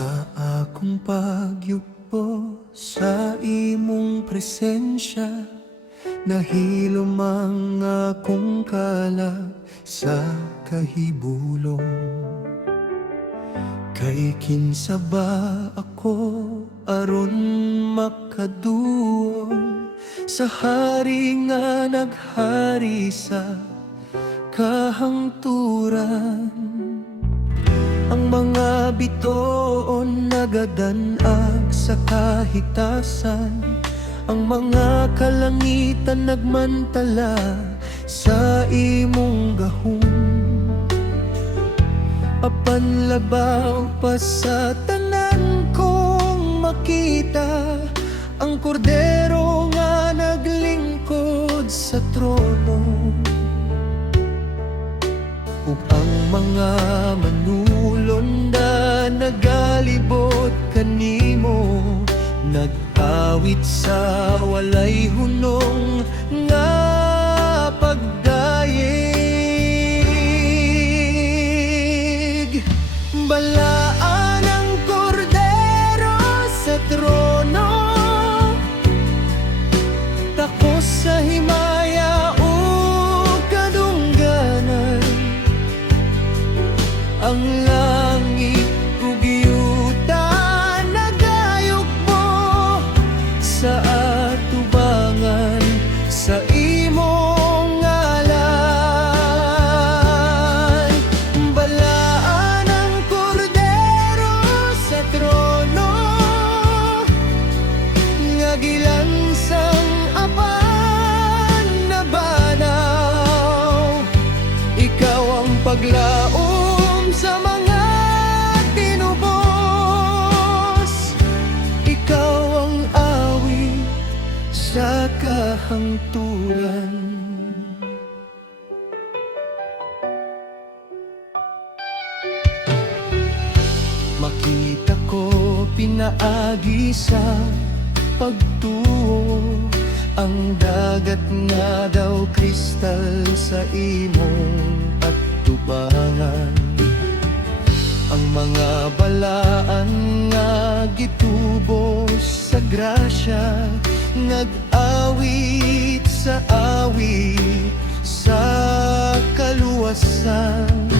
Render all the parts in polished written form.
Sa akong pagyupo sa imong presensya, nahilom ang akong kalag sa kahibulong. Kay kinsa ba ako aron makaduol sa hari nga naghari sa kahangturan. Ang mga bitoon nagadanag sa kahitasan, ang mga kalangitan nagmantala sa imong gahom. Apan labaw pa sa tanan kong makita ang kordero nga naglingkod sa trono. Ug ang mga manulon na nagalibot kanimo, nag-awit sa walay hunong nga pagdayeg. Balaan ang kordero sa trono, takos sa himaya o kadungganan. Ang langit ug yuta nagayog mo sa atubangan sa imong ngalan. Balaan ang kordero sa trono, nga gilansang apan na banaw. Ikaw ang paglaom sa mga tinubos, ikaw ang awit sa kahangturan. Makita ko pinaagi sa pagtuo, ang dagat nga daw kristal sa imong atubangan. Ang mga balaan nga gitubos sa grasya, nag-awit sa awit sa kaluwasan.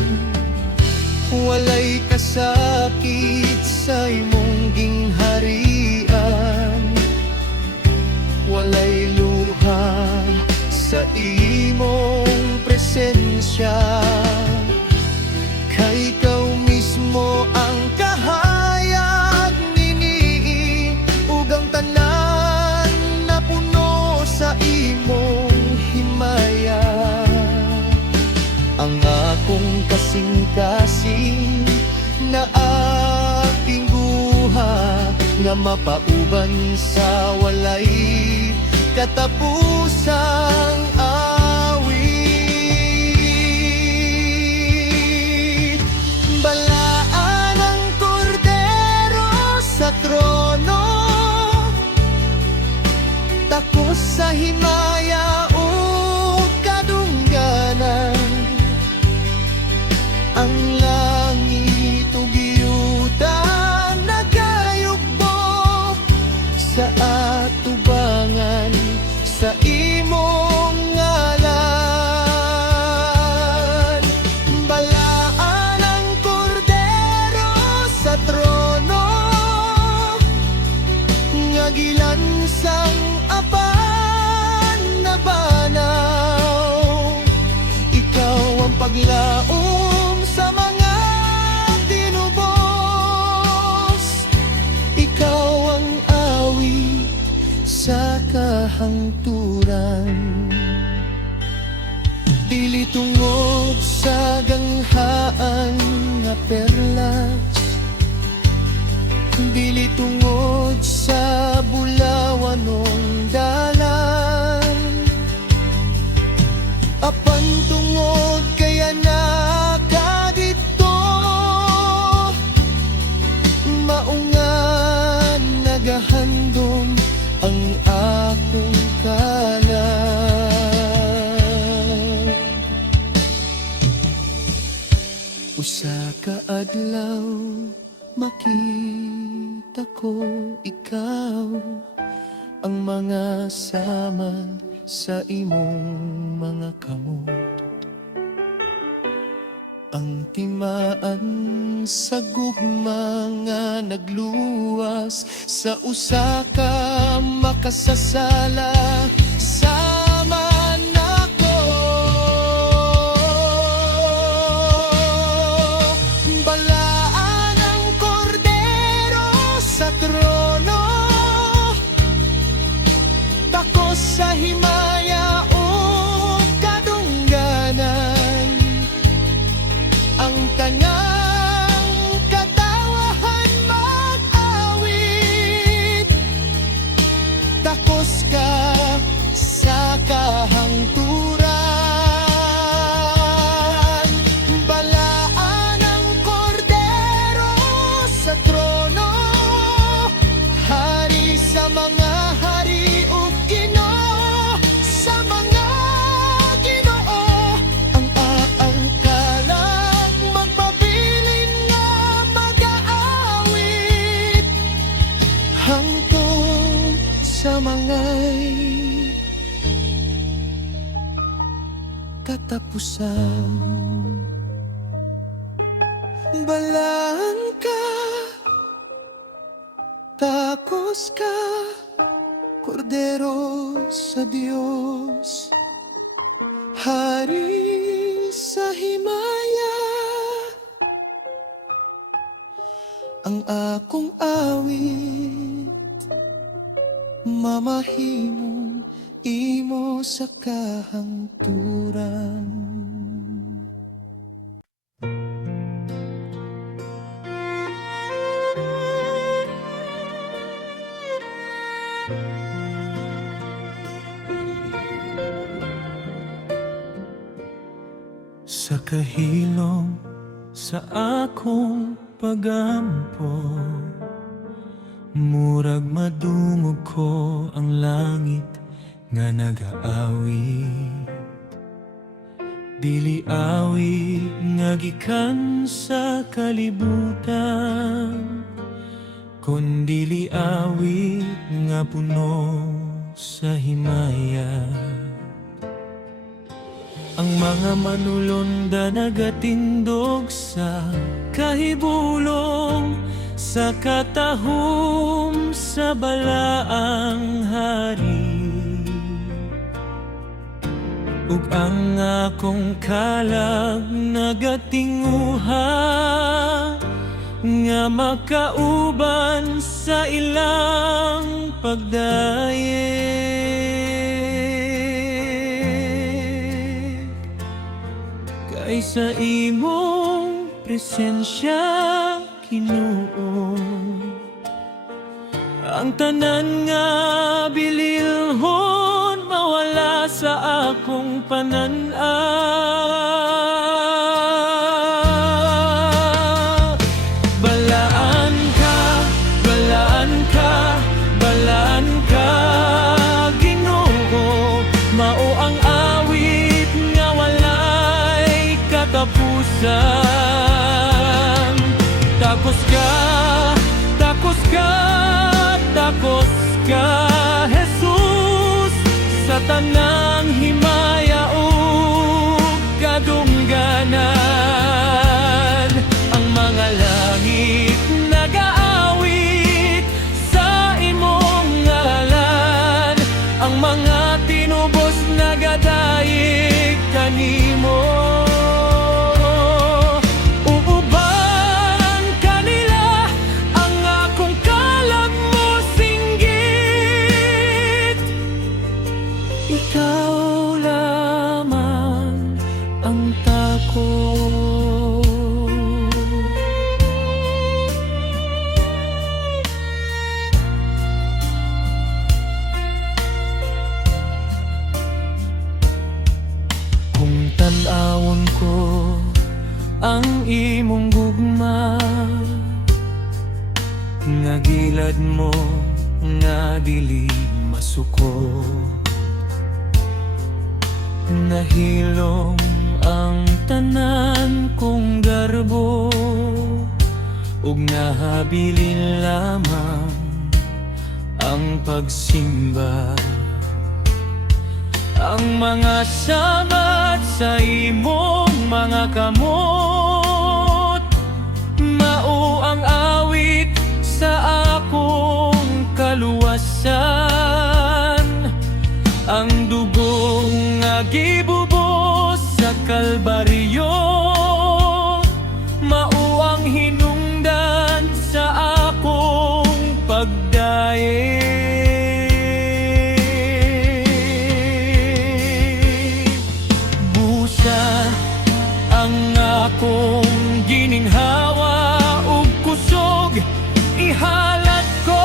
Walay kasakit sa imong gingharian, walay luha sa imong presensya. Kay ikaw mismo ang kahayag nini, ug ang tanan na puno sa imong himaya. Ang akong kasing-kasing na aking buha, nga mapauban sa walay katapusang awit. Balaan ang kordero sa trono, takos sa himaya o kadungganan. Ang langit ug yuta nagayugbo sa atubangan sa imong ngalan. Balaan ang kordero sa trono, nga gilansang apan na banaw. Ikaw ang paglaom sa mga tinubos, ikaw ang awit sa kahangturan. Dili tungod sa ganghaan nga perlas, dili tungod sa bulawanong dalan, apan tungod kaya nakadito, maungan nagahandom ang akong kalag. Usa ka adlaw makita ko ikaw ang mga sama sa imong mga kamot. Ang timaan sa gugma nga nagluwas sa usa ka makasasala. Sama nako, balaan ang kordero sa trono, takos sa himaya o kadungganan. Ang tanang katawahan mag-awit, takos ka sa kahangturan. Balaan ang kordero sa trono, hari sa mga hari ug Ginoo sa mga Ginoo. Ang aangkalag magpabilin nga mag-aawit hangtod sa mangay katapusan. Balaan ka, takos ka, kordero sa Dios, hari sa himaya. Ang akong awit mamahimong imo sa kahangturan. Sa kahilom sa akong pagampo, murag madungog ko ang langit nga nag-aawi. Dili awi nga gikan sa kalibutan, kundili awi nga puno sa himaya. Ang mga manulonda nagatindog sa kahibulong, sa katahom sa balaang hari. Ug ang akong kalag nagatinguha nga makauban sa ilang pagdayeg. Kaysa imong presensya, Ginoo, ang tanan nga bililhon mawala sa akong panan-a. Balaan ka, balaan ka, balaan ka, Ginoo, mao ang awit nga walay katapusan. Takos ka, takos ka, takos ka, Jesus, sa tanang himaya ug kadungganan. Ang mga langit nag-aawit sa imong ngalan, ang mga tinubos nagadayeg kanimo. Ikaw lamang ang tako. Kung tan-awon ko ang imong gugma, nga gilad mo nga dili masuko, nahilom ang tanan kong garbo, ug nahabilin lamang ang pagsimba. Ang mga samat sa imong mga kamot, mao ang awit sa akong kaluwasan. Ang dugong nga gibubos sa Kalbaryo, mao ang hinungdan sa akong pagdaye. Ang akong gininhawa ug kusog, ihalat ko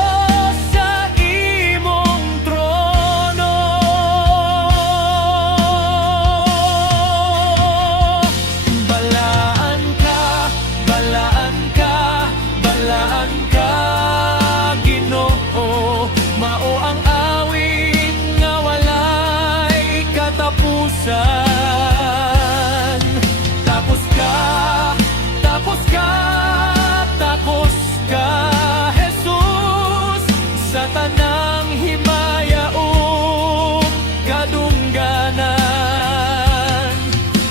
sa imong trono. Balaan ka, balaan ka, balaan ka, Ginoo. Mao ang awit nga walay katapusan. Tapos ka, Jesus, sa tanang himaya o kadungganan.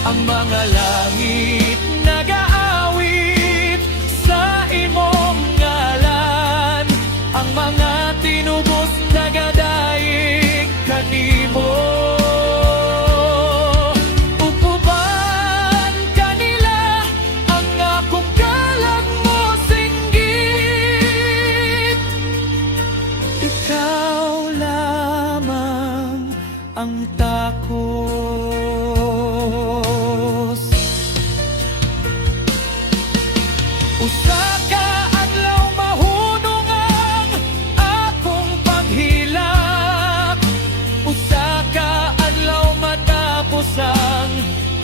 Ang mga langit nag-aawit sa imong ngalan, ang mga tinubos nagadaig kanimo. Ang takos usa ka adlaw mahunong ang akong paghilak, usa ka adlaw matapos ang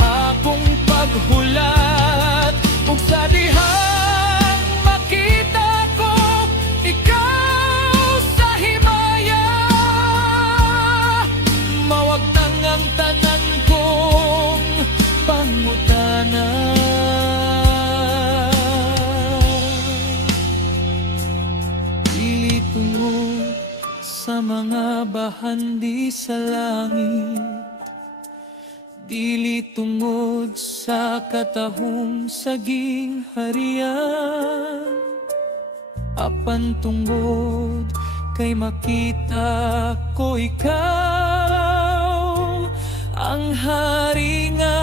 akong paghulat, ug sa dihang makita ko ikaw sa himaya, mawagtang ang tanan kong pangutanan. Dili tungod sa mga bahandi sa langit, dili tungod sa katahong saging harian, apan tungod kay makita ko ikaw, ang hari nga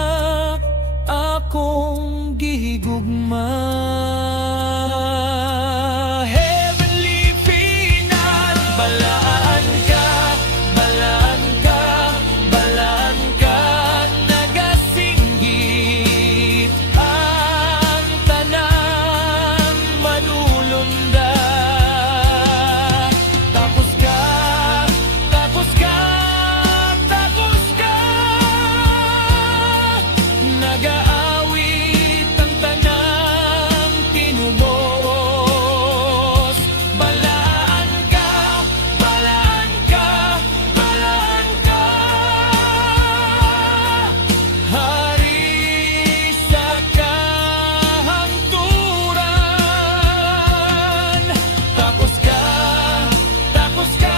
akong gihigugma. Heavenly Pinang, balaan ka, balaan ka, balaan ka, nagasinggit ang tanang manulunda. Tapos ka, tapos ka, tapos ka, nag-aawit ang tanang tinubos. Balaan ka, balaan ka, balaan ka, hari sa kahangturan. Tapos ka, tapos ka,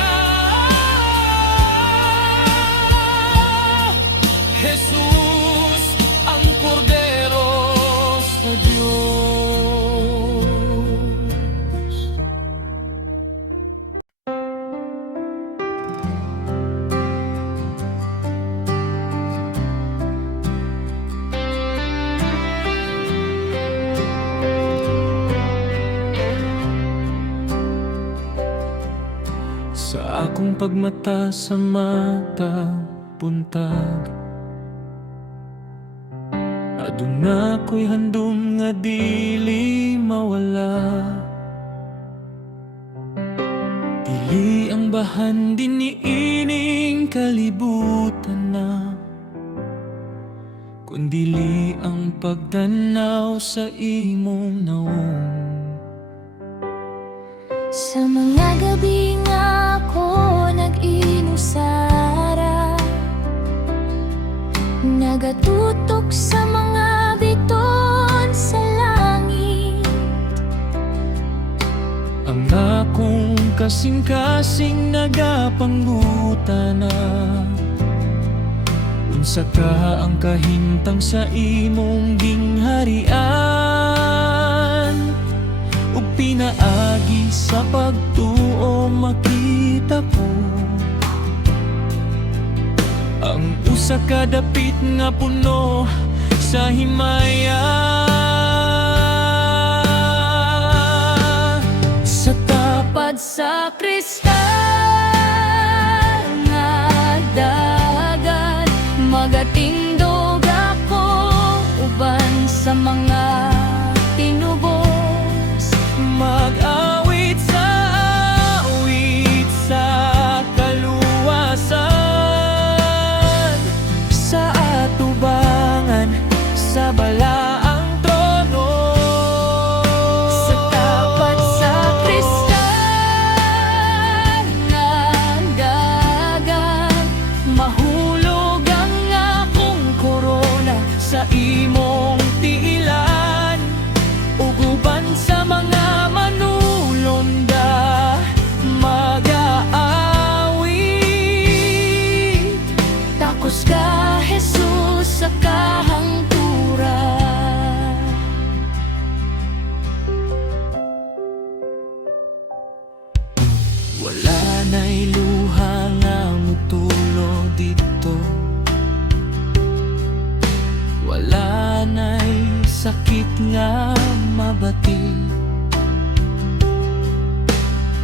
Jesus, ang kordero sa Diyos. Sa akong pagmata sa mata buntag, aduna ko'y handom nga dili mawala. Dili ang bahan din niining kalibutan na, kundili ang pagtanaw sa imong naong. Sa mga gabi nga ako nag-inusara, nagatutok sa mga biton sa langit, ang akong kasing-kasing nagapanggutana. Unsa ka ang kahimtang sa imong gingharian, ug pinaagi sa pagtuo makita ko ang usa ka dapit nga puno sa himaya. Sa tapad sa kristal nga dagat, magatindog ako uban sa mga tinubos. Mag-awit sa kaluwasan, sa atubangan sa balaang trono. Sa tapat sa kristal nga dagat, mahulog ang akong korona sa imong tiilan, uguban sa mga manulonda mag-aawit. Takos ka, Jesus, sa kahangturan. Wala na'y luha nga mutulo dito, wala na'y sakit nga mabati,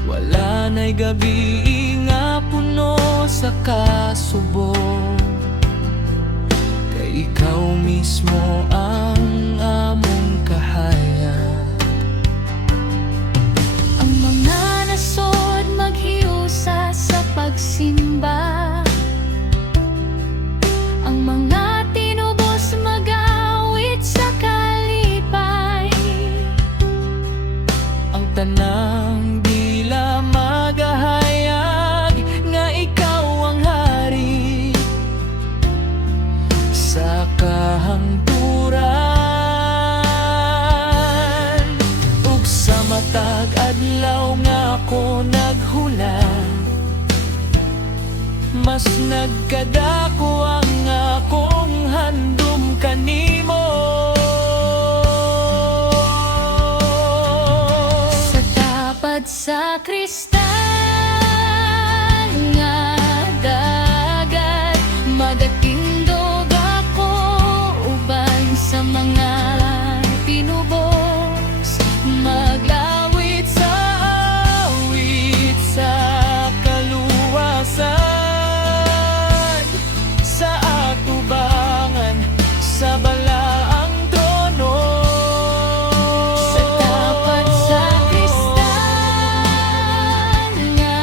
wala na'y gabi nga puno sa kasubong. Kay ikaw mismo ang among kahayag. Ang mga nasod maghiusa sa pagsimba, ang mga tinubos mag-awit sa kalipay. Ang tanang dila magahayag nga ikaw ang hari sa kahangturan. Ug sa matag adlaw nga ako naghulat, mas nagkadako ang akong handom kanimo. Sa tapad sa kristal nga dagat, magatindog ako uban sa mga tinubos. Maglawit sa awit sa kaluwasan, sa atubangan sa balaang trono. Sa tapat sa kristal nga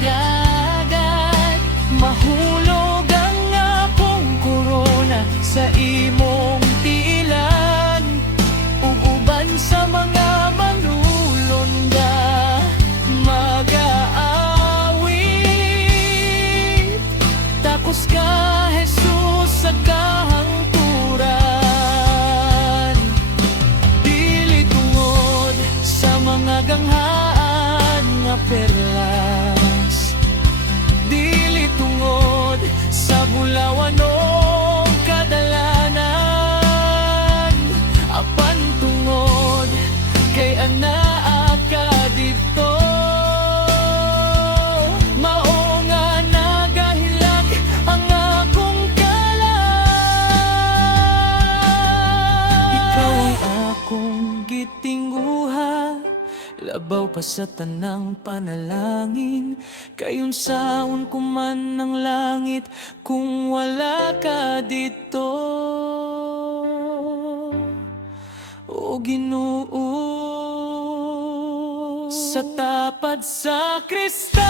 dagat, mahulog ang akong korona sa imong tiilan, uban sa mga manulonda mag-aawit. Takos ka, Jesus, sa kahangturan, dili tungod sa mga ganghaan nga perlas, dili tungod sa bulawan o kadalanan, apan tungod kay anaa ka dito. Mao nga nagahilak ang akong kalan. Ikaw ang akong gitingguha, labaw pa sa tanang panalangin. Kayunsaon ko man ng langit kung wala ka dito, o Ginoo. Sa tapad sa kristal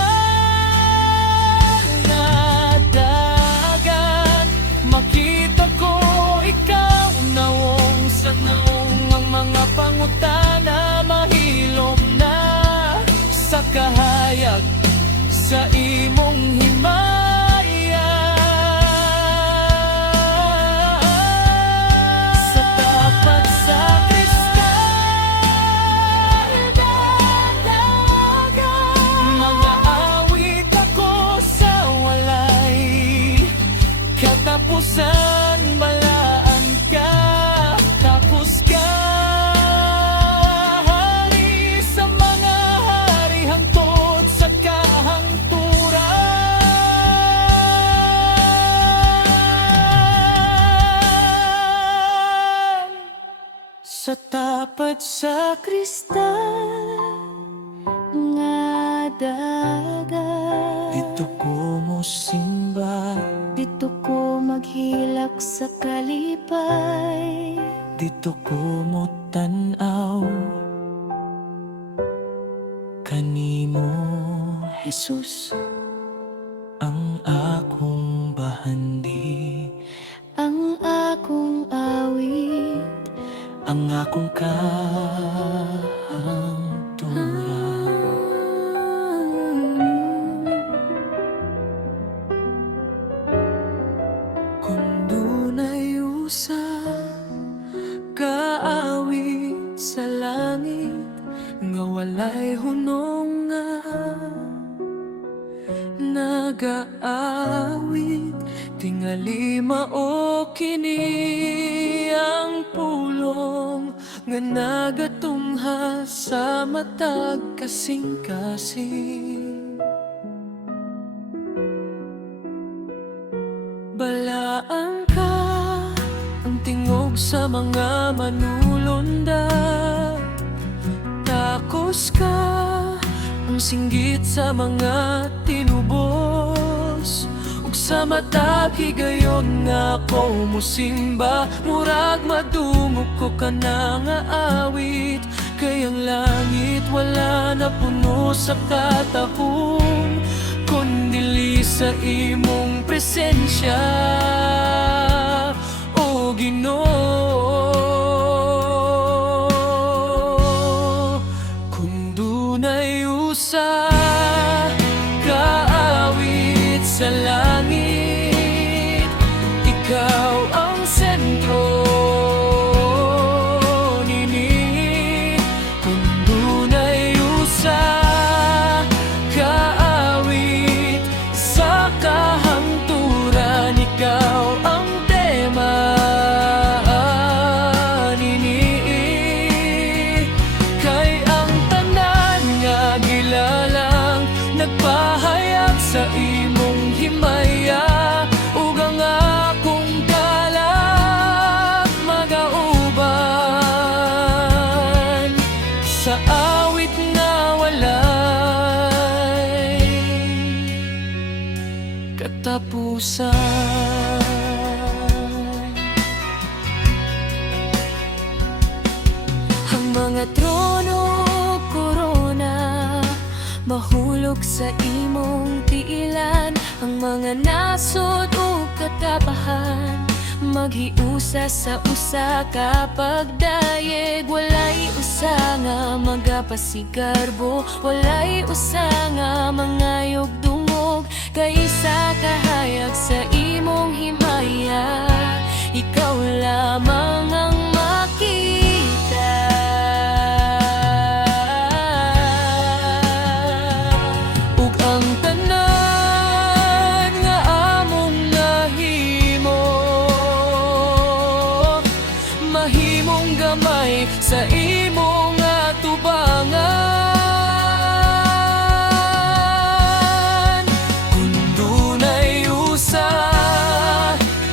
nga dagat, makita ko ikaw nawong sa naong ang mga pangutana mahilom na sa kahayag sa imong himaya. Sa tapat sa kristal Salamat sa kristal nga dagat. Dito ko mo simba, Dito ko maghilak sa kalipay. dito ko mo tanaw kanimo, Jesus, ang akong bahandi, ang akong awit. ang akong kahangturan. Kung dunay usa kaawit sa langit nga walay hunong nga nagaawit, tingali mao kini ang pulong nga nagatungha sa matag kasing-kasing. Balaan ka ang tingog sa mga manulunda, takos ka ang singgit sa mga tinubos, ug sa matag higayon nga ako musimba, murag madungog ko ka na nga awit. Kay ang langit wala na puno sa katahong, kundili sa imong presensya, o Ginoo. Kung dunay usa kaawit sa langit, ikaw ang sentro nini. Kung dunay usa kaawit sa kahangturan, ikaw ang tema nini. Kay ang tanan nga gilalang nagpahayag sa imong himaya, ug ang akong kalag magauban sa awit nga walay katapusan. Ang mga trono, korona, mahulog sa imong tiilan. Ang mga nasod o katapahan, maghiusa sa usa ka pagdayeg. Walay usa nga magapasigarbo, walay usa nga mangayog dungog. Kaysa kahayag sa imong himaya, ikaw lamang ang makita. Ug ang tanan nga among nahimo, mahimong gamay sa imong atubangan. Kung dunay usa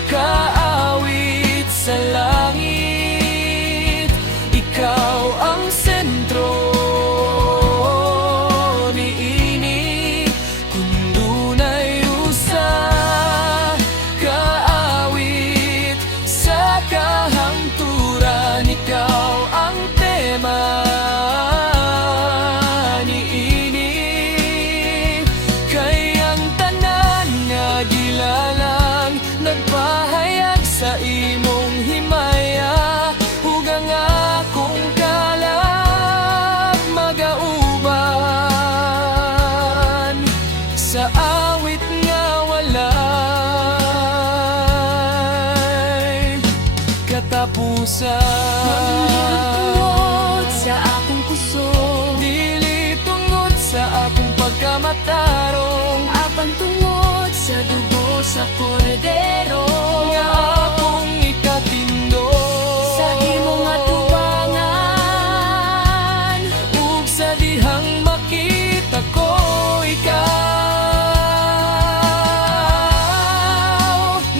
kaawit sa langit, ikaw ang sentro niini. Kung dunay usa kaawit sa kahangturan, ikaw ang tema niini. Kay ang tanan nga gilalang nagpahayag sa imong himaya, ug ang akong kalag magauban sa awit nga walay katapusan. Sa akong puso, Dili tungod sa akong pagkamatarong, apan tungod sa dugo sa kordero. nga akong ikatindo Sa imong atubangan, ug sa dihang makita ko ikaw,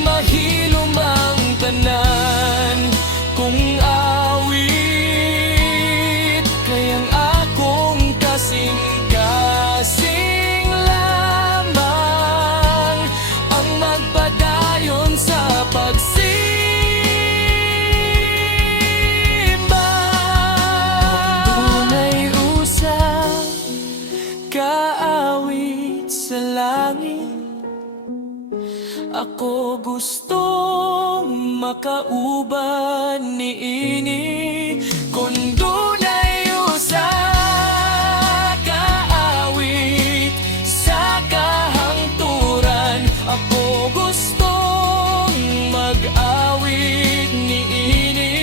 mahilom ang tanan kung awit kaawit sa langit. Ako gustong makauban niini kung dunay usa kaawit sa kahangturan. Ako gustong mag-awit niini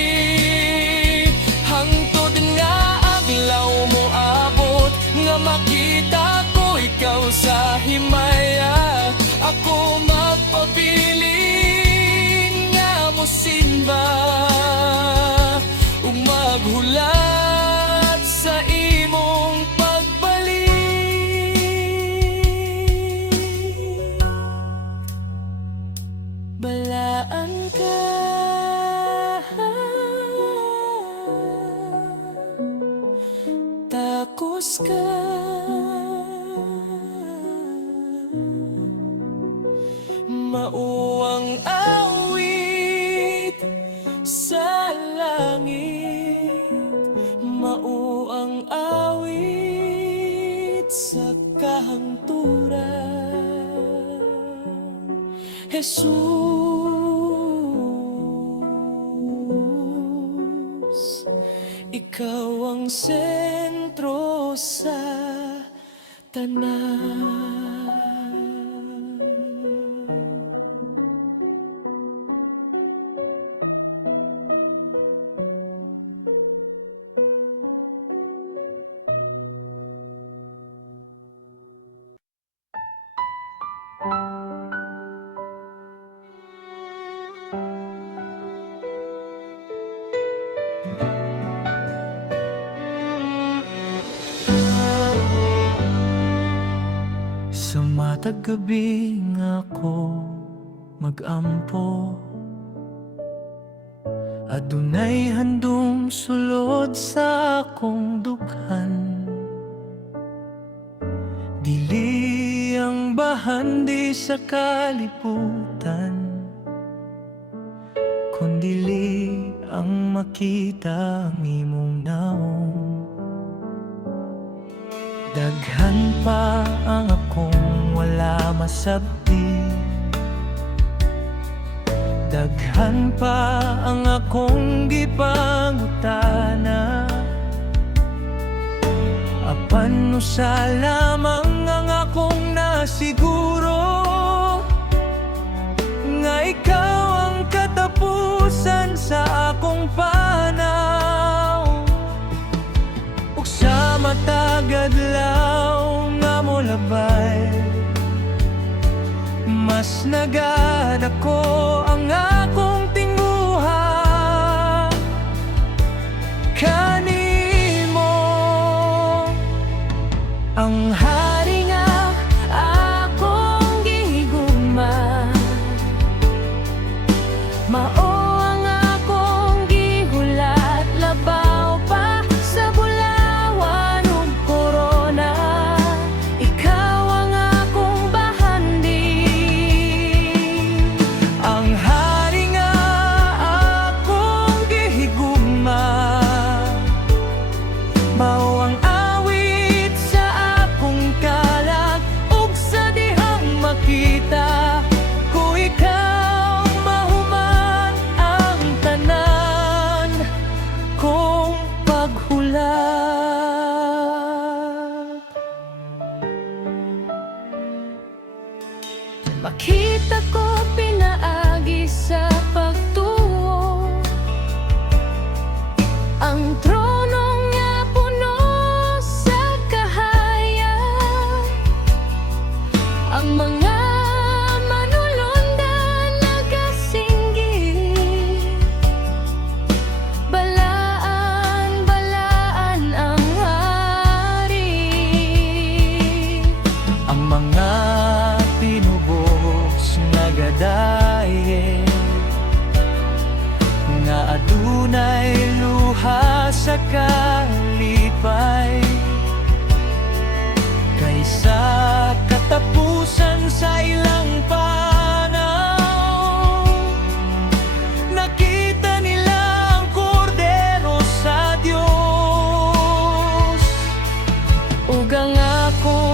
hangtod nga adlaw mo abot nga makita ko ikaw sa himaya. Ako magpabiling nga mo simba ug maghulat sa imong pagbalik. Balaan ka takos ka mauwang awit sa langit, mauang awit sa kahangturan. Jesus, ikaw ang sentro sa tanan. Sa matag gabi nga ako mag-ampo, adunay handom sulod sa akong dughan. Dili ang bahandi sa kalibutan, kundili ang makita ang imong naong. Daghan pa ang akong wala masabti, daghan pa ang akong gipangutana. Apan usa lamang ang akong nasiguro, nga ikaw ang katapusan sa akong panaw. Ug sa matag adlaw nga mo labay, mas nagadako ang akong tinguha kanimo. Ang hari nga akong gihigugma, mao ang akong gihulat, labaw pa sa bulawan ug korona. Ikaw ang akong bahandi. Ang hari nga akong gihigugma, mao ang awit sa akong kalag, ug sa dihang makita ko ikaw mahuman ang tanan kong paghulat. Makita ko pinaagi sa pagtuo, ang trono nga puno sa kahayag, ang mga manulundan nagasinggit. Balaan, balaan ang hari, ang mga tinubos nga gadaye, nga adunay luha sa kalipay, kaysa katapusan sa ilang panaw. Nakita nila ang kordero sa Diyos, ug ang akong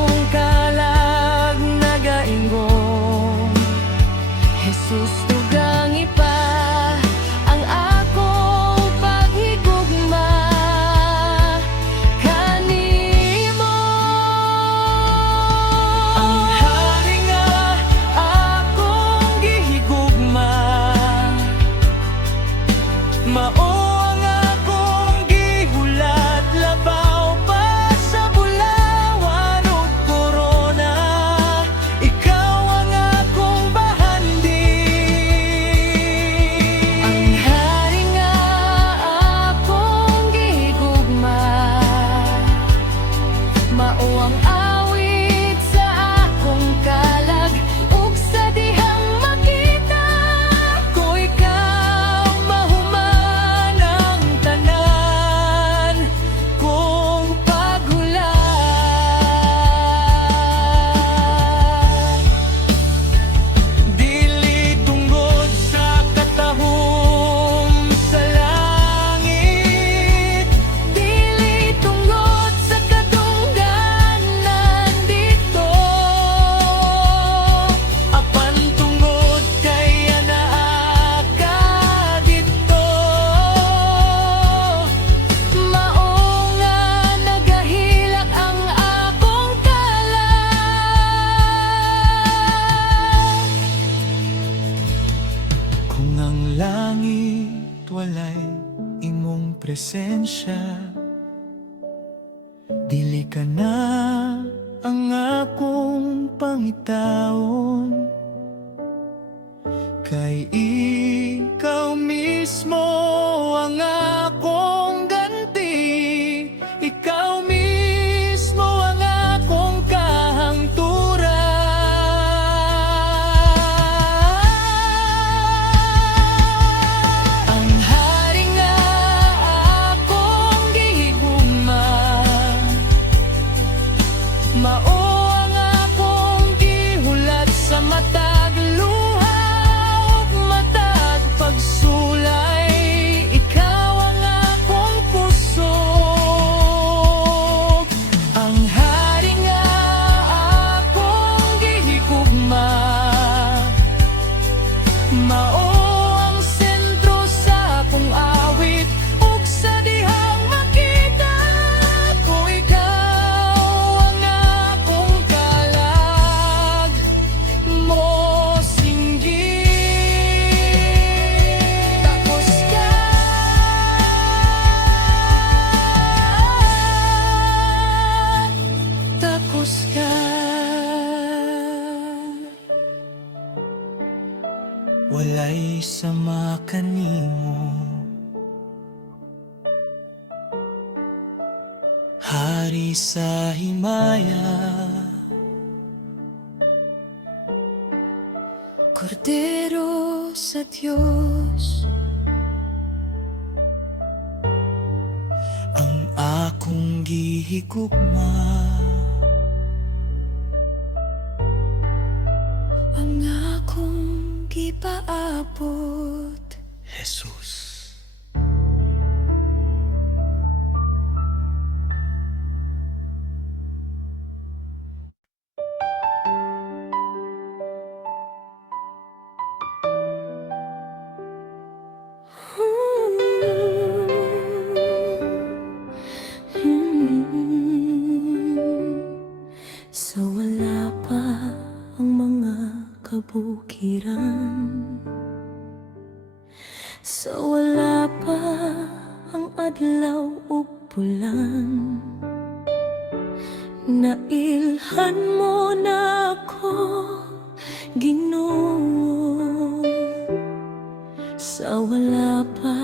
presensya. Dili ka na ang akong pangitaon, kay ikaw mismo ang akong ganti. Ikaw mismo ang akong kahangturan. Ang hari nga akong gihigugma, mao ang akong gihulat sa matag luha ug matag pagsulay. Ikaw ang akong pusok. Ang hari nga akong gihigugma, mao ang sentro sa akong awit. Ug sa dihang makita ko, ikaw ang akong kalag mo singgit. Tapos ka, tapos ka. Walay sama kanimo, hari sa himaya. Kordero sa Diyos, ang akong gihigugma, ang akong gipaabot. Jesus. Sa wala pa ang mga kabukiran, sa wala pa ang adlaw ug bulan, nailhan mo na ako, Ginoo. Sa wala pa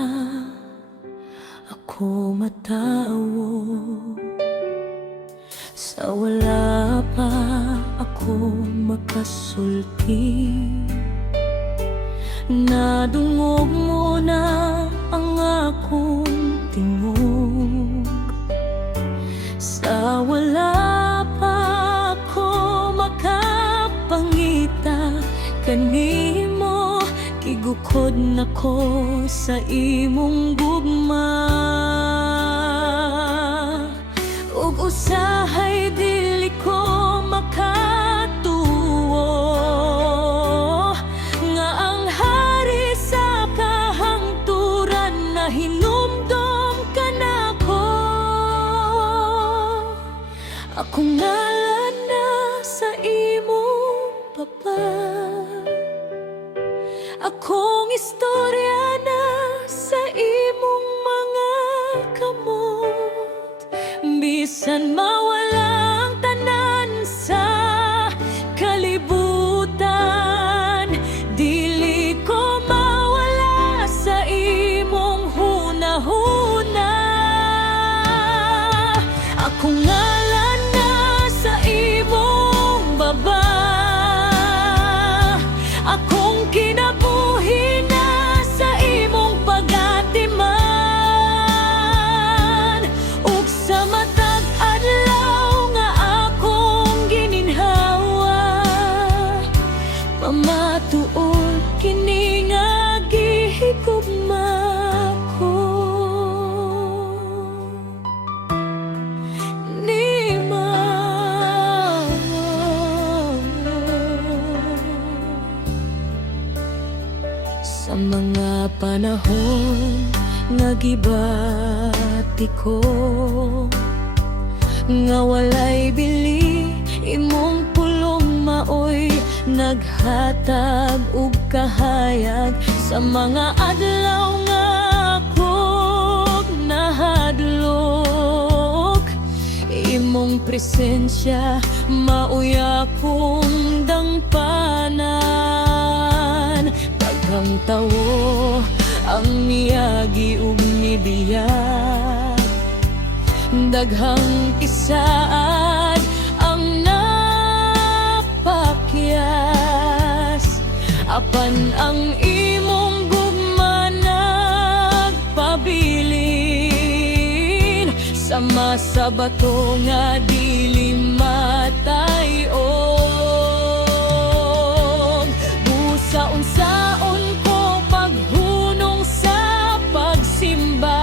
ako matawo, sa wala pa ako makasulti, nadungog mo na ang akong tingog. Sa wala pa ako makapangita kanimo, gigukod nako sa imong gugma. Ug usahay dili ko makatuo, nga ang hari sa kahangturan na hinumdom ka nako. Akong ngalan na sa imong papa, akong istorya na sa imong mga kamot. Bisan mawala ang tanan sa kalibutan, dili ko mawala sa imong hunahuna. Akong ngalan na sa imong baba, akong kinabuhi na sa imong pagatiman. Ug sa matag adlaw nga akong gininhawa, mamatuol kini nga gihigugma ko. Sa mga panahon nga gibati ko, nga walay bili, imong pulong maoy naghatag ug kahayag. Sa mga adlaw nga ako nahadlok imong presensya mauya kong dangpanan. Daghang tawo ang miyagi ug nibiyag, daghang kisaad ang napakyas. Apan ang imong gugma nagpabilin, sama sa bato nga dili matay-og. Busa unsaon ko paghunong sa pagsimba,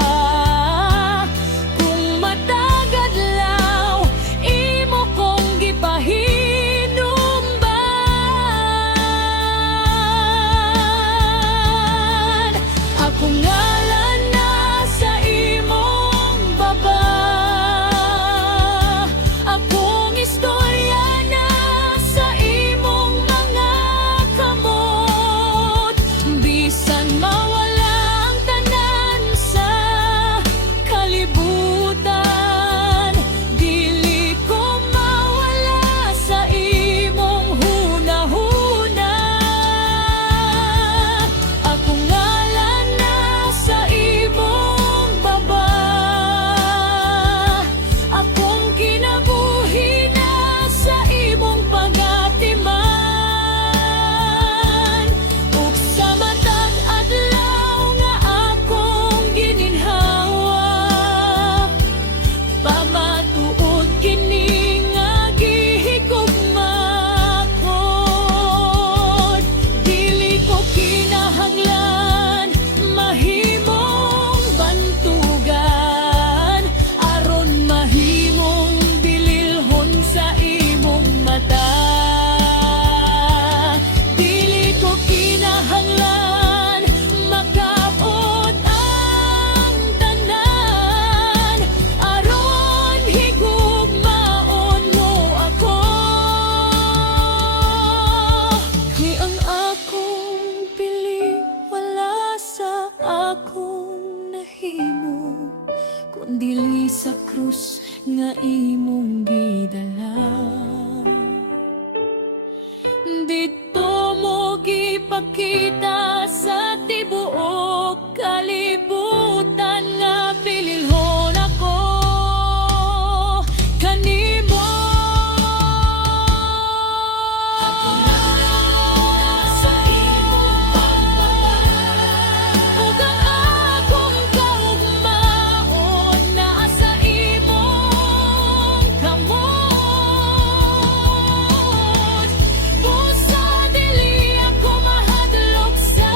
kung matag-adlaw imo kong gipahinumban. Akong ngalan na sa imong baba, akong istorya na sa imong mga kamot. Bisan mawala ang tanan sa kalibutan, dili ko mawala sa imong hunahuna. Akong ngalan na sa imong baba, akong kinabuhi na sa imong pagatiman. Ug sa matag adlaw nga akong gininhawa, pamatuod kini nga gihigugma ko. Dili ko kinahanglan mahimong bantugan, aron mahimong dililhon sa imong mata. Dili ko kinahanglan makabot ang tanan, aron higugmaon mo ako. Di ang akong pili wala sa akong nahimo, kundili sa krus nga imong gidala. Dito mo gipakita sa tibuok kalibutan nga pililhon ako kanimo. Sa imong pagbaba, ug ang akong kaugmaon naa sa imong kamot. Busa dili ako mahadlok sa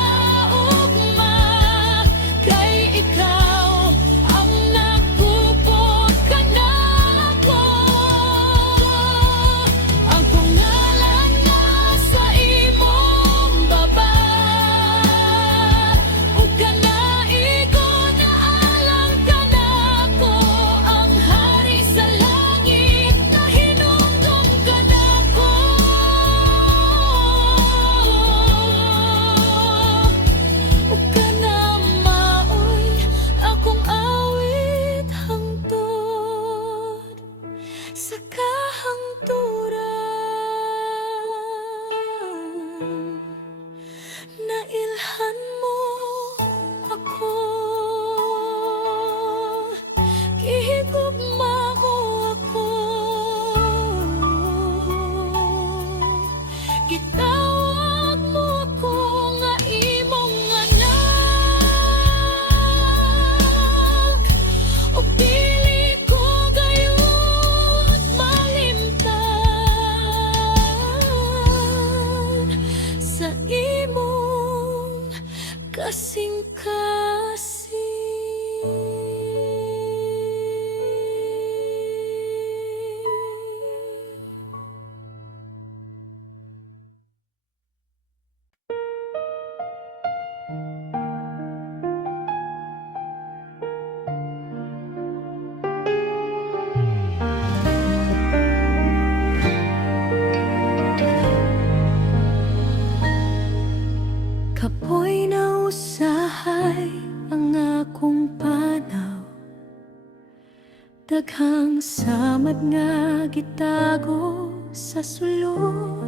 samad nga gitago sa sulod.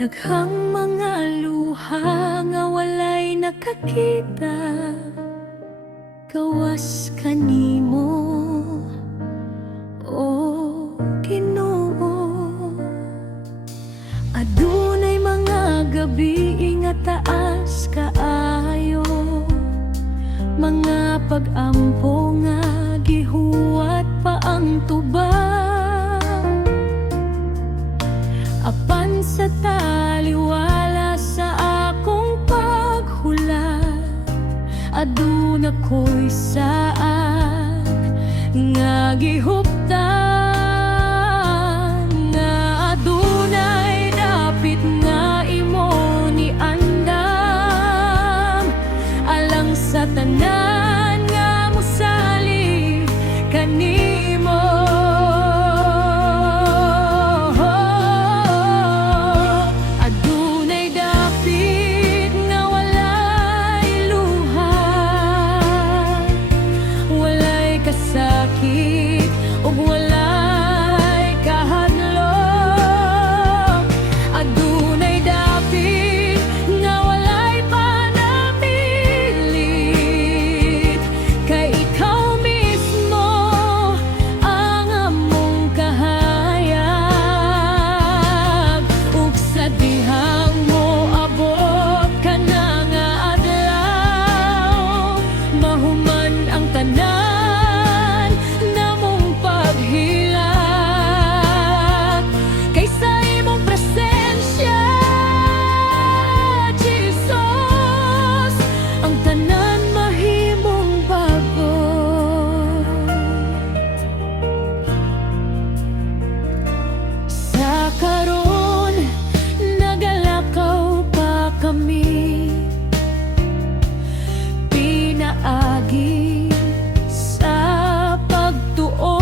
Daghang mga luha nga walay nakakita, gawas kanimo, o Ginoo. Adunay mga gabi nga taas kaayo, mga pag-ampo nga gihuwat pa ang tubang. Apan sa taliwala sa akong paghulat, aduna ko'y saad nga gihuptan, nga adunay dapit nga imo ni andam, alang sa tanan nga musali kanimo. Adunay dapit nga walay luha, walay kasakit ug walay kahadlok. Adunay dapit nga walay panamilit, kay ikaw mismo ang among kahayag. Ug sa dihang mo abot ka na nga adlaw, mahuman ang tanan namong paghilak. Kaysa imong presensya, Jesus, ang tanan mahimong bago. Sa karon nagalakaw pa kami, pinaagi sa pagtuo,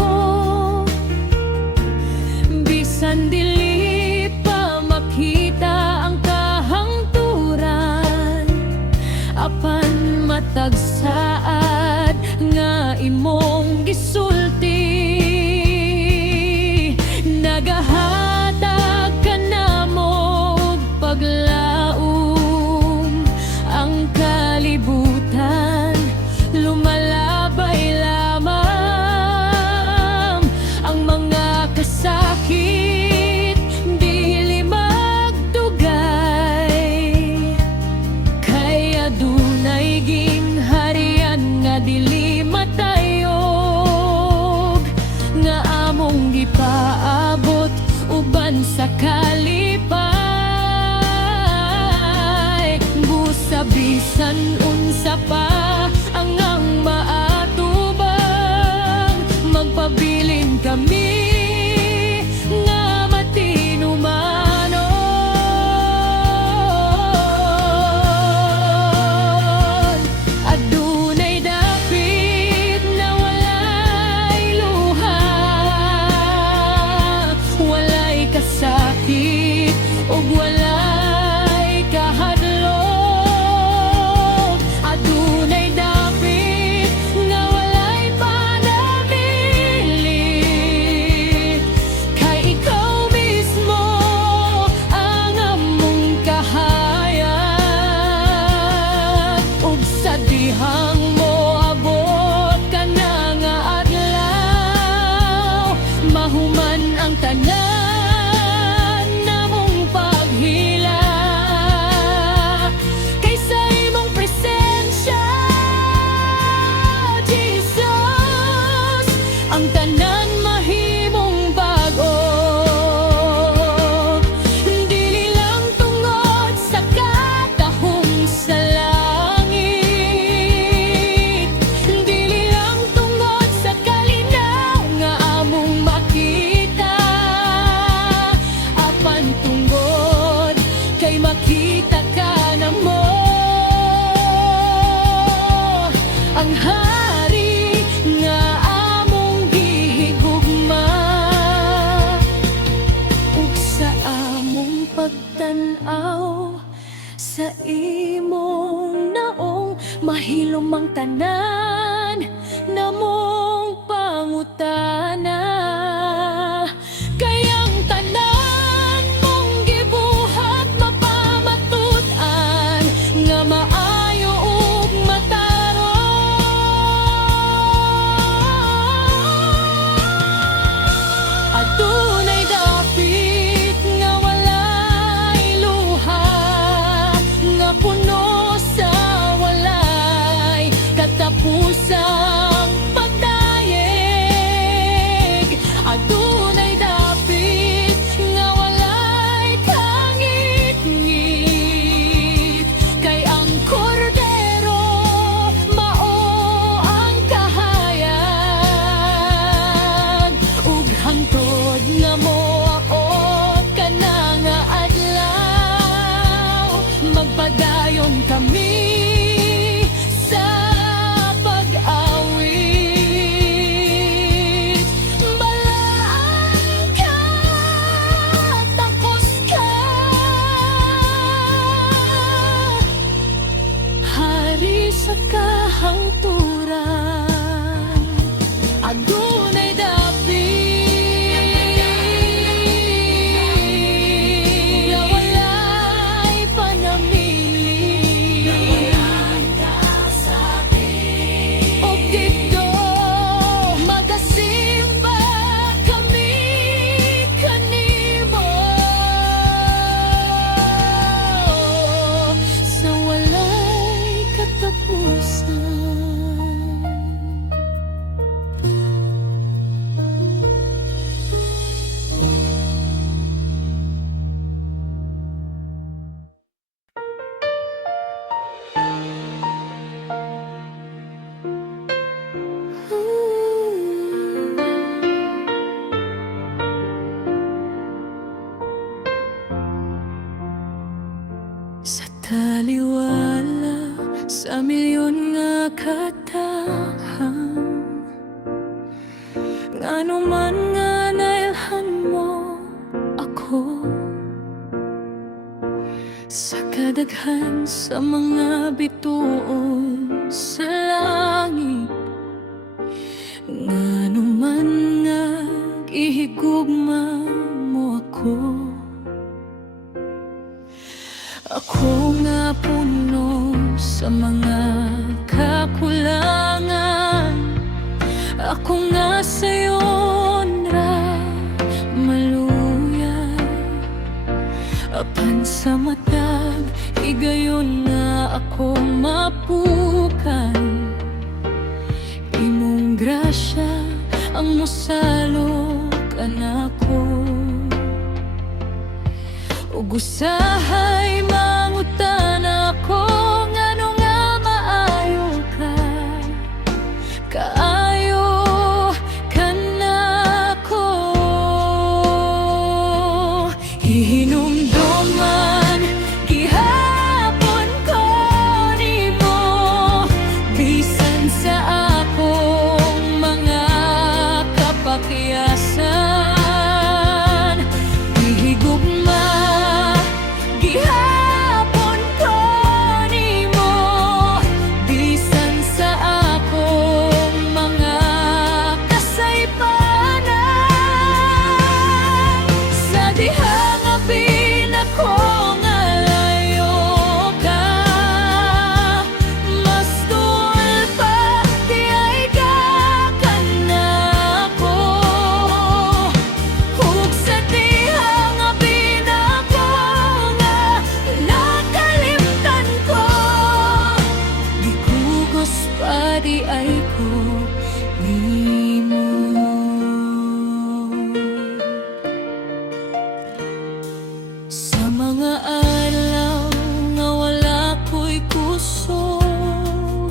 bisan dili pa makita ang kahangturan, apan matag saad nga imong gisulti. Nagahatag ka namo og paglaom, ang kalibutan lumalabay lamang, ang mga kasakit dili magdugay, kay adunay gingharian nga dili matayog, nga among gipaabot uban sa kalipay. Busa bisan unsa pa ang maatubang, magpabilin kami nga matinumanon. Adunay dapit na walay luha, walay kasakit ug walay kahadlok. Adunay dapit nga walay panamilit, kay ikaw mismo ang among kahayag. Ug sa dihang mo abot ka na nga adlaw, mahuman ang tanan namong paghilak. Kaysa imong presensya, Jesus, ang tanan mahimong bago. Dili lang tungod sa katahong sa langit, dili lang tungod sa kalinaw nga among makita, apan tungod kay makita ka na mo ang hari nga among gihigugma. Ug sa among pagtan-aw sa imong naong mahilom ang tanan namong pangunawa. Taliwala sa milyon nga katahang ngano man nga nailhan mo ako sa kadaghan sa mga bituon sa langit. Ngano man nga gihigugma mo ako, ako nga puno sa mga kakulangan. Ako nga sa'yo ra maluya. Apan sa matag, higayon nga ako mapukan. Imong grasya ang mosalok anako. Ug usahay mangutan ako, ngano nga maayo ka, kaayo ka nako. Hihinumduman gihapon ko nimo, bisan sa akong mga kapakyasan. Gihigugma gihapon ko nimo, bisan sa akong mga kasaypanan. Sa dihang apil ako nga layo ka, mas tuwal pa di ay ka kanako. Ug sa dihang apil ako nga nakalimtan ko, gikugos pa di ay ko nimo. Sa mga adlaw nga wala ko'y kusog,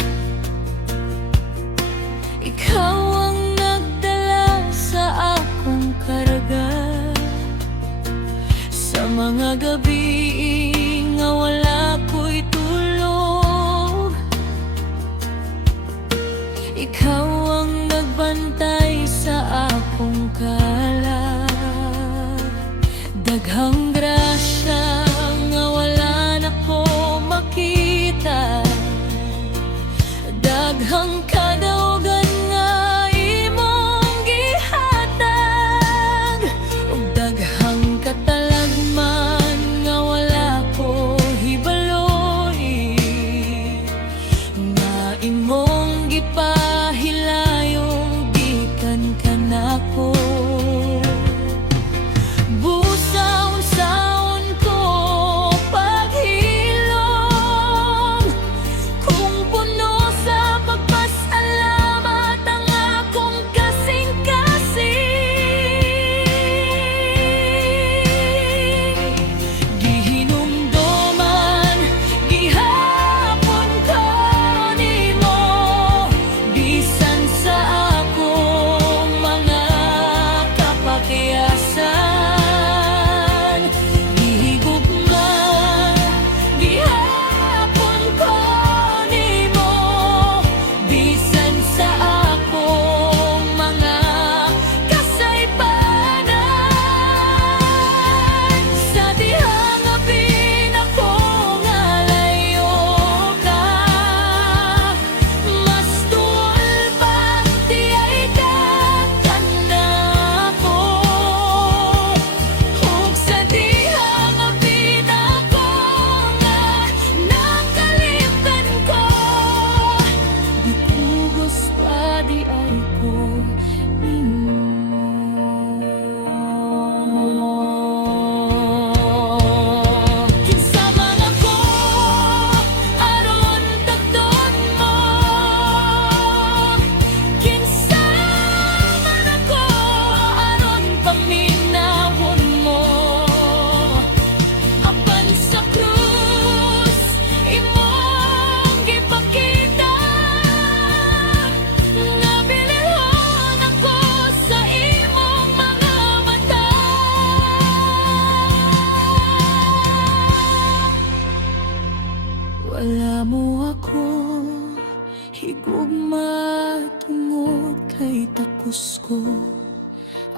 ikaw ang nagdala sa akong karga. Sa mga gabi nga wala ko'y tulog, ikaw ang nagbantay sa akong kalag. Daghang grasya nga wala na ko makita, daghang kadaugan nga imong gihatag, ug daghang katalagman nga wala ko hibaloy, nga imong gipahilayong gikan kanako. Busa unsa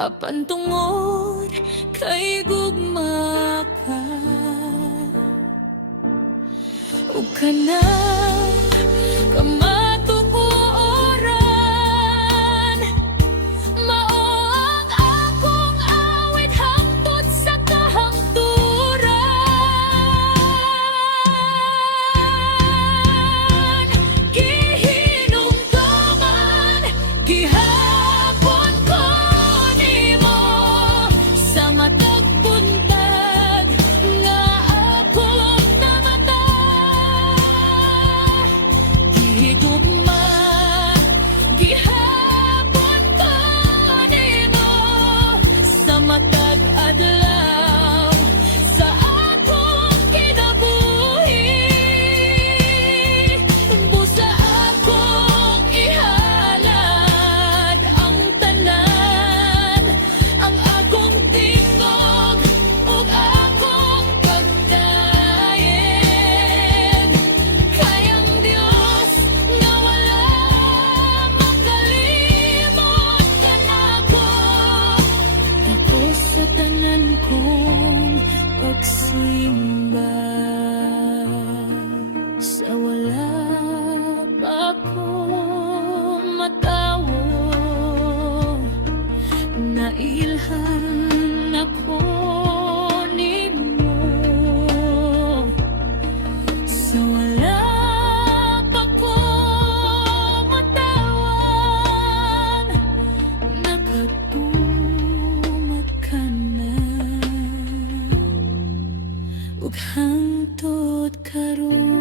apan tungod kay gugma ka. Ug kana kamatukuoran, mao ang akong awit hangtod sa kahangturan. Gihinumduman, gihapon ko nimo sa matag buntag nga akong namatay. Gihigugma, gihapon ko nimo sa matag adlaw sa akong kinabuhi. Busa akong ihalad ang tanan, ang akong tingog ug akong pagdayen. Kayang Dios nga wala makalimot kanako, dako sa tanan kong pagsimba. Sa wala pa ko matawo, nailhan ako nimo. Sa wala pa ko matawan, nakatumat ka na. Ug hangtod karon,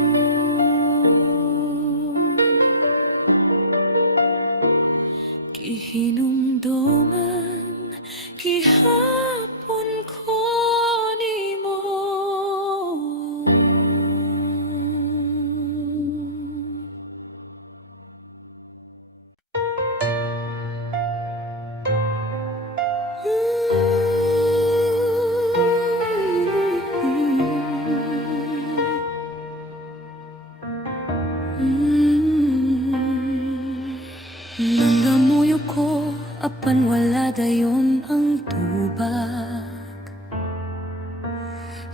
gihinumduman, gihapon ko nimo. Nanggamuyo ko, apan wala dayon ang tubag.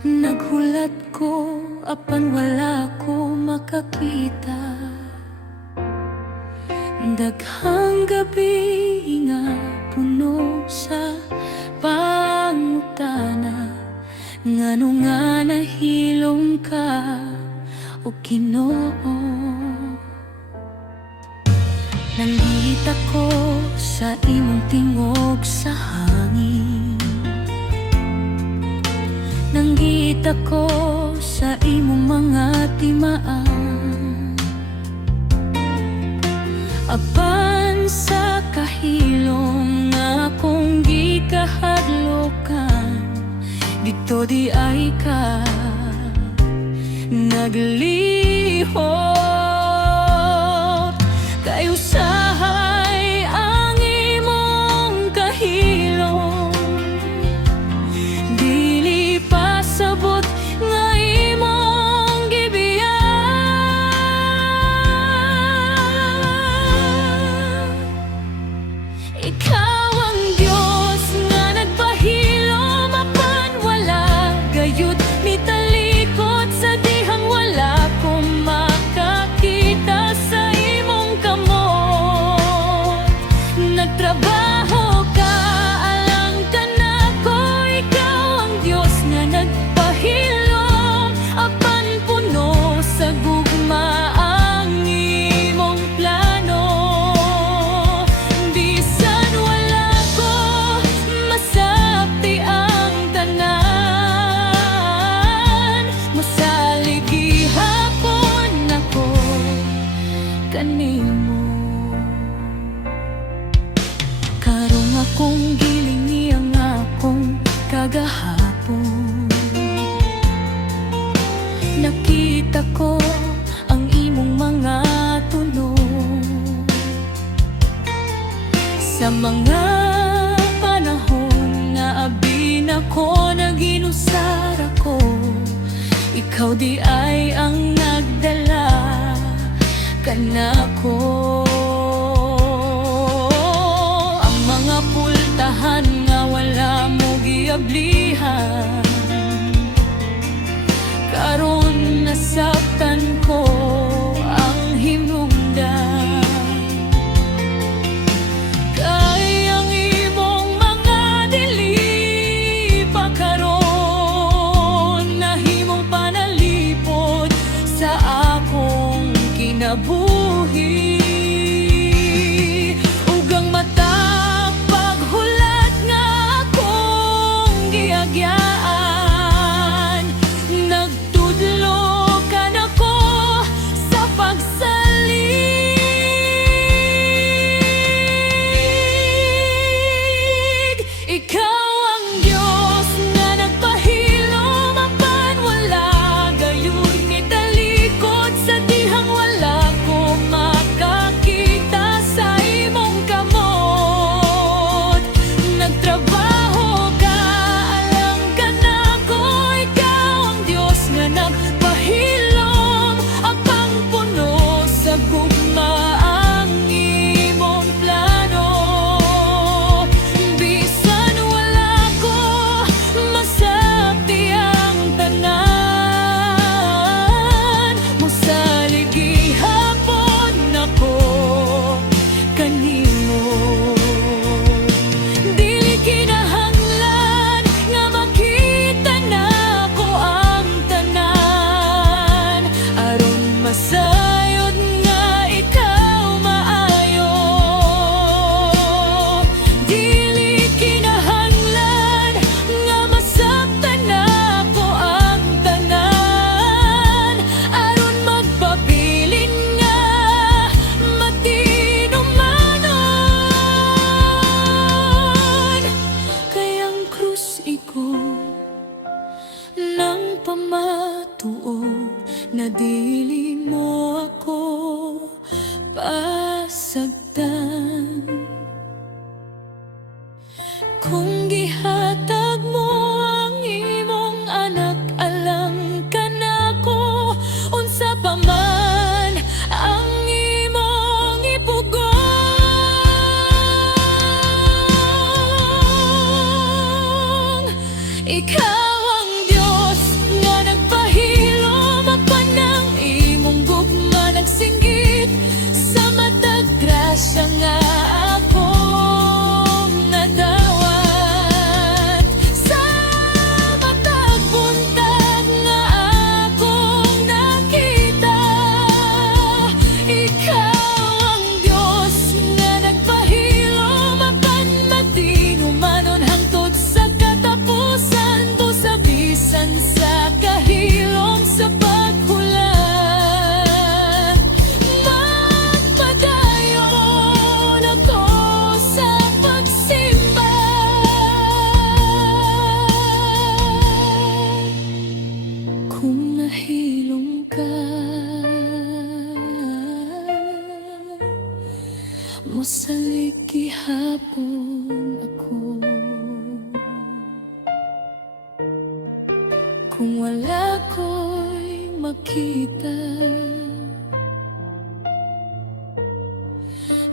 Naghulat ko, apan wala ko makakita. Daghang gabi nga puno sa pangutana, ngano nga nahilom ka o Ginoo. Nangita ko sa imong tingog sa hangin, nanggita ko sa imong mga timaan, apan sa kahilom nga akong gikahadlokan, dito di ay ka naglihok. Kay usahay ang imong kahilom, dili pasabot nga imong gibiyan. Ikaw ang Diyos nga nagpahilom, apan wala gayud mitalikod sa dihang wala ko makakita sa imong kamot. Nagtrabaho ka alang kanako, ikaw ang Diyos nga nagpahilom, apan puno sa gugma ang imong plano. Bisan wala ko masabti ang tanan, mosalig gihapon ako kanimo. Karong akong gilingi ang akong kagahapon, nakita ko ang imong mga tunog sa mga panahon na abin ako naginusar ako. Ikaw di ay ang nagdala kanako. Ang mga pultahan nga kablihan. Karon nasaktan ko ang hinungdan, kay ang imong mga dili pa karon nahimong panalipod sa akong kinabuhi. Ugang mata paghulat nga akong giagyaan, nagtudlo ka nako sa pagsalig. Ikaw ang Diyos nga nagpahilom apan wala gayon nitalikod sa dihang wala ko makakita sa imong kamot. Nagtrabaho ka alang ka nako, ikaw ang Diyos nga nagpahilom apang puno sa gugma ang imong plano. Bisan wala ko masabti ang tanan, mosalig gihapon ako kanimo. Dili kinahanglan nga makita nako ang tanan, aron masayod nga ikaw maayo. Dili kinahanglan nga masabtan nako ang tanan, aron magpabilin nga matinumanon. Kay ang krus iko nang pamatuod na dili mo ako pasagdan. Kung gihatag mo ang imong anak alang ka nako, unsa pa man ang imong ipugong. Ikaw ang Diyos nga nagpahilom apan ang imong gugma nagsinggit sa matag grasya nga akong nadawat, sa matag buntag nga akong nakita. Ikaw ang Diyos nga nagpahilom apan matinumanon hangtod sa katapusan, busa-bisan sa kahilom sa paghulat. Magpadayon ako sa pagsimba, kung nahilom ka mosalig gihapon ako. Kung wala ko'y makita,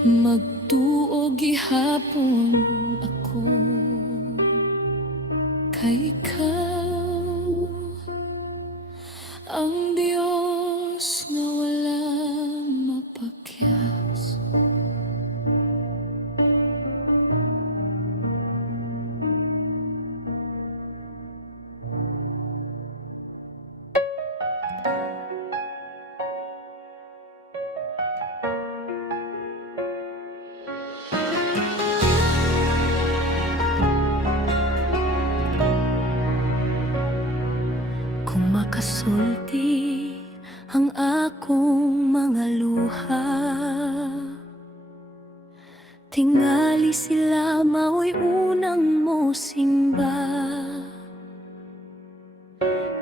magtuo gihapon ako. Kay ikaw ang Diyos nga walang mapakyas. Kung makasulti ang akong mga luha, tingali sila mao'y unang mo simba.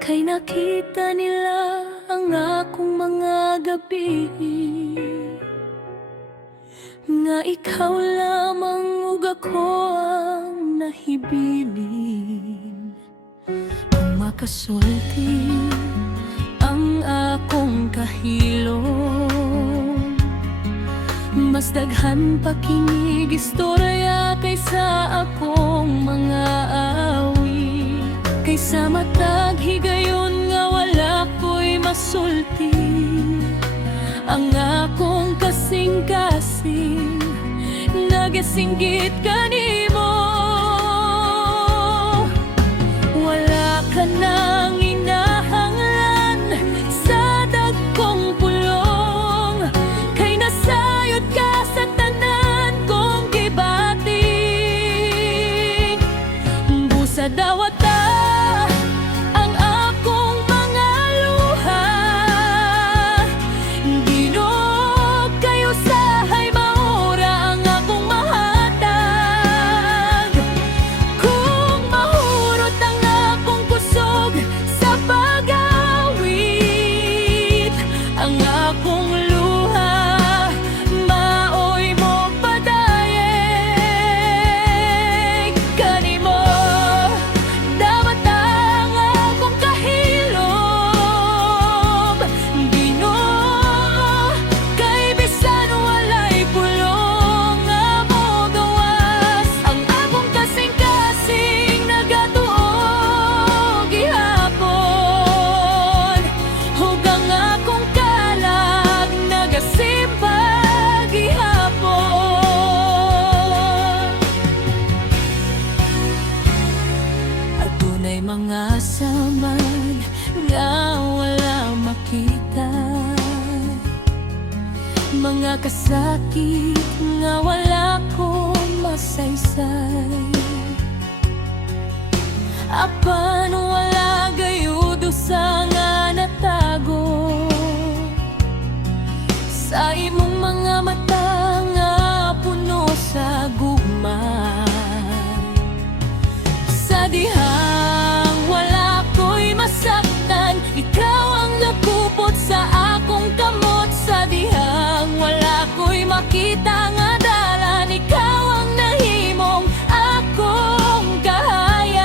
Kay nakita nila ang akong mga gabi, nga ikaw lamang ug ako ang nahibilin. Kung makasulti ang akong kahilom, mas daghan pa kinig istorya kaysa akong mga awit. sa matag higayon nga wala ko'y masulti. Ang akong kasing-kasing nagasinggit kanimo. Wala ka nang inahanglan sa dagkong pulong, kay nasayod ka sa tanan kong gibati. Busa dawata ang akong mga luha, Ginoo kayo sahay maura ang akong mahatag. Kung mahurot ang akong kusog sa pag-awit, ang akong luha maoy mo padayeg kanimo. Dapat ang akong kahilom, Ginoo, kay bisan walay pulong nga mo gawas. Ang akong kasing-kasing nagatuog gihapon, ug ang akong kalag nagasimbag gihapon. Adunay mga saman nga wala makita, mga kasakit nga wala ko masaysay. Apan wala gayud usa nga natago sa imong mga mata nga puno sa gugma. Sa dihang wala ko'y masaktan, ikaw ang nakupot sa akong kamot. Sa dihang wala ko'y makita nga dalan, ikaw ang nahimong akong kahayag.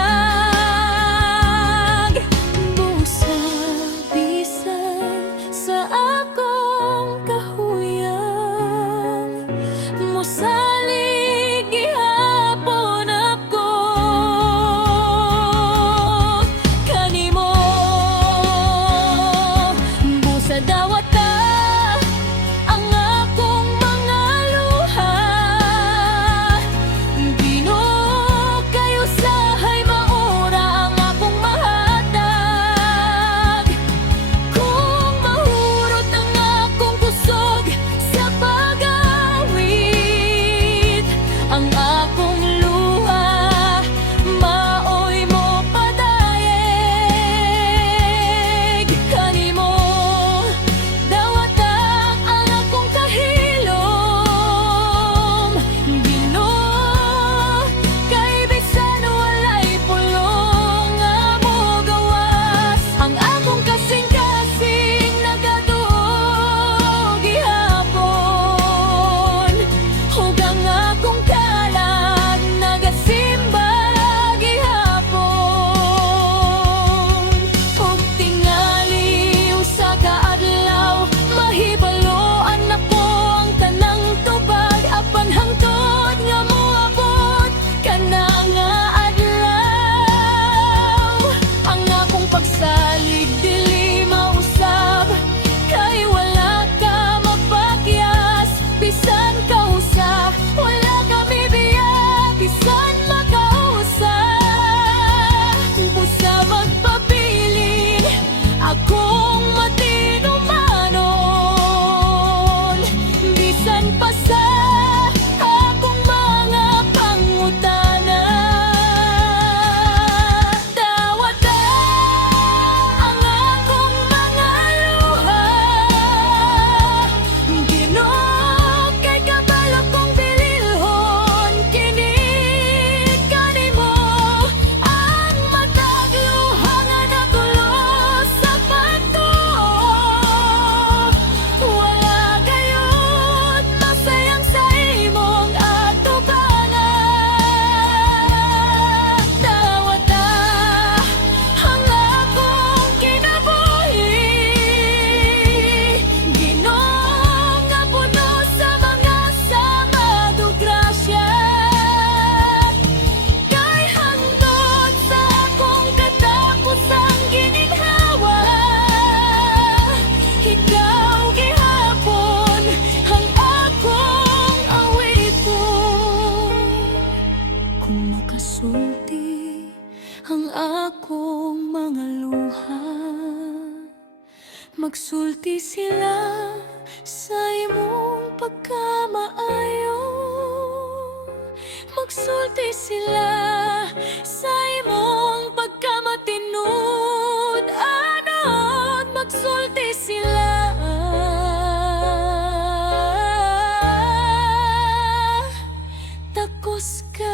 makasulti ang akong mga luha. Magsulti sila sa imong pagkamaayo. Magsulti sila sa imong pagkamatinud. Anod, magsulti sila. Takos ka